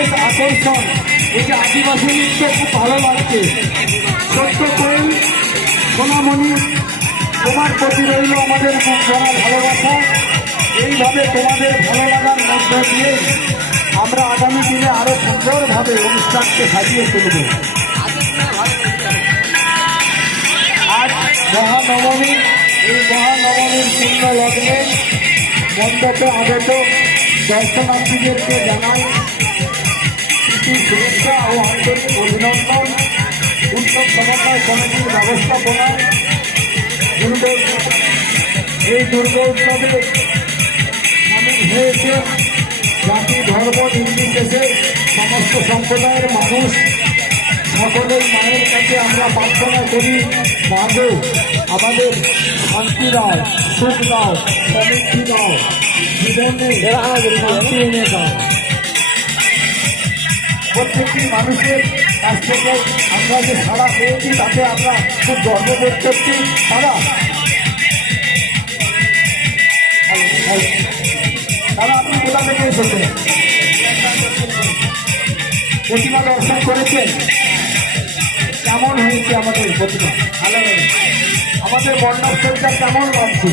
বিশেষ আকর্ষণ এই যে আদিবাসী নৃত্য খুব ভালো লাগছে। ছোট্ট কোয়েল সোনামণি, তোমার প্রতি রইল আমাদের মুখ ভরা ভালোবাসা। এইভাবে তোমাদের ভালো লাগার মধ্য দিয়ে আমরা আগামী দিনে আরো সুন্দরভাবে অনুষ্ঠানকে সাজিয়ে তুলব। আজ মহানবমী, এই মহানবমীর পূর্ণ লগ্নে মণ্ডপে আগত দর্শনার্থীদেরকে জানাই কিছু শুভেচ্ছা ও আন্তরিক অভিনন্দন। উৎসব সমন্বয় কমিটির ব্যবস্থাপনায় এই দুর্গোৎসবে সামিল হয়েছে জাতি ধর্ম নির্বিশেষে সমস্ত সম্প্রদায়ের মানুষ। সকলের মায়ের কাছে আমরা প্রার্থনা করি, মাগো আমাদের শান্তি দাও, সুখ দাও, সমৃদ্ধি দাও, জীবনে শান্তি এনে দাও। প্রত্যেকটি মানুষের কাছ থেকে আমরা যে সাড়া পেয়েছি তাতে আমরা খুব গর্ববোধ করছি। দাদা দাদা আপনি কোথা থেকে এসেছেন? প্রতিমা দর্শন করেছেন? কেমন হয়েছে আমাদের প্রতিমা? ভালো হয়েছে। আমাদের মণ্ডপ সজ্জা কেমন লাগছে?